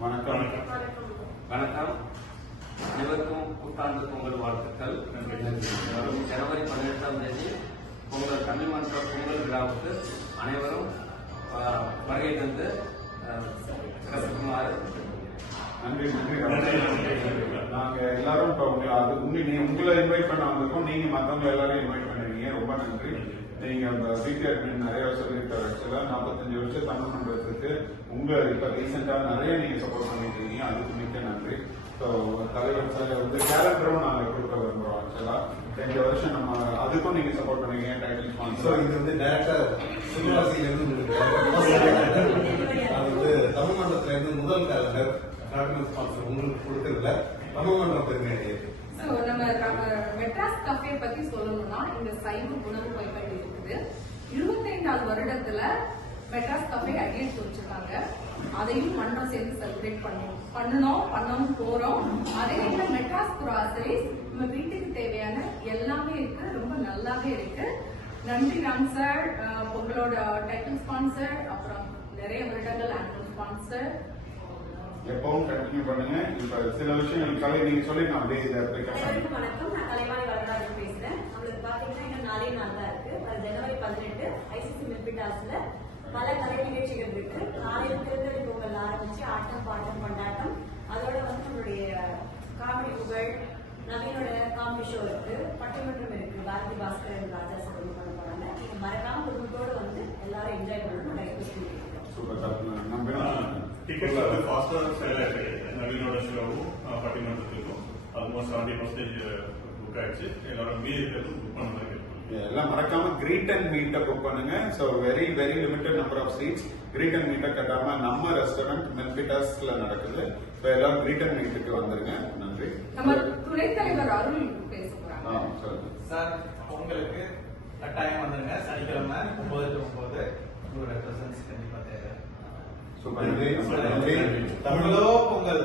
வணக்கம். வணக்கம். அனைவருக்கும் புத்தாண்டு பொங்கல் வாழ்த்துக்கள். வரும் ஜனவரி 18ஆம் தேதி பொங்கல் தமிழ் மன்ற பொங்கல் விழாவுக்கு அனைவரும் வருகை தந்து ரசிக்குமாறு. நன்றி. நாங்க எல்லாரும் இப்ப உங்களை இன்வைட் பண்ண வந்திருக்கோம். நீங்க மத்தவங்க எல்லாரும் இன்வைட் பண்ணுவீங்க. ரொம்ப நன்றி. நீங்க அந்த பிடிஆர் நிறைய சொல்லியிருக்காரு. ஆக்சுவலா 45 வருஷம் தமிழ் மன்றத்துக்கு இப்ப ரீசெண்டா நிறைய நீங்க சப்போர்ட் பண்ணிட்டு இருக்கீங்க. அதுக்கு மிக்க நன்றி. தலைவர் சார் கேலண்டரும் நாங்க கொடுக்க விரும்புறோம். ஆக்சுவலா 2 வருஷம் நம்ம அதுக்கும் நீங்க சப்போர்ட் பண்ணுவீங்க. டைட்டில் ஸ்பான்சர் இது டைரக்டர் சினிமாசில இருந்து தமிழ் மன்றத்துல இருந்து முதல் கேலண்டர் டைட்டில் ஸ்பான்சர் உங்களுக்கு கொடுக்கறதுல தமிழ் மன்றம் பெருமை அடையுது. நம்ம மெட்ராஸ் கஃபே பத்தி சொல்லணும்னா இந்த சைவ உணவு வகைகள் இருக்குது. 25வது வருடத்துல மெட்ராஸ் கஃபே அடியேட் வச்சிருக்காங்க. அதையும் மன்றம் சேர்ந்து செலிப்ரேட் பண்ணணும் போறோம். அதே இந்த மெட்ராஸ் கிராசரிஸ் நம்ம வீட்டுக்கு தேவையான எல்லாமே இருக்கு. ரொம்ப நல்லாவே இருக்கு. நன்றி ராம் சார், உங்களோட டைட்டில் ஸ்பான்சர், அப்புறம் நிறைய வருடங்கள் ஆனுவல் ஸ்பான்சர். எப்பவும் கண்டினியூ பண்ணுங்க. இப்ப சில விஷயங்கள் கலை நீங்க சொல்லி நான் அப்படியே இதை வணக்கம். நான் கலைவாணி வரலாறு பேசுறேன். நம்மளுக்கு பாத்தீங்கன்னா இன்னும் 4 நாள் தான் இருக்கு. ஜனவரி 18 ஐசிசி மில்பிட்டாஸ்ல பல கலை நிகழ்ச்சிகள் இருக்கு. காலையில் திருத்தணி பொங்கல் ஆரம்பிச்சு ஆட்டம் பாட்டம் கொண்டாட்டம், அதோட நம்மளுடைய காமெடி புகழ், நவீனோட காமெடி ஷோ இருக்கு, பட்டிமன்றம் இருக்கு, பாரதி பாஸ்கர் ராஜா சொல்லி பண்ண போறாங்க. நீங்க மறக்காம குடும்பத்தோட எல்லாரும் என்ஜாய் பண்ணணும். ரெக்வெஸ்ட் பண்ணிருக்கோம். ಟಿಕೆಟ್ಸ್ ಅದು ಫಾಸ್ಟರ್ ಸೇಲ್ ಆಗಿದೆ. ನವೀನೋட ஷோவும் பட்டிமன்றத்துக்கும் ஆல்மோஸ்ட் 70% புக் ஆயிடுச்சு. எல்லாரும் மீதி புக் பண்ண மாதிரி எல்லாம் மறக்காம கிரீட் அண்ட் மீட்டை புக் பண்ணுங்க. So very limited number of seats. Greet and மீட்டை கட்டாம நம்ம ரெஸ்டாரண்ட் மெல்பிட்டாஸ்ல நடக்குது. ஸோ எல்லாரும் கிரீட் அண்ட் மீட்டுக்கு வந்துருங்க. நன்றி. நம்ம துணைத் தலைவர் அருள் பேச போறாங்க. சொல்லுங்க சார். உங்களுக்கு கட்டாயம் வந்துருங்க. சனிக்கிழமை 9 to 9 உங்களோட பிரசன்ஸ் கண்டிப்பா தேவை. நன்றி. தமிழோ பொங்கல்.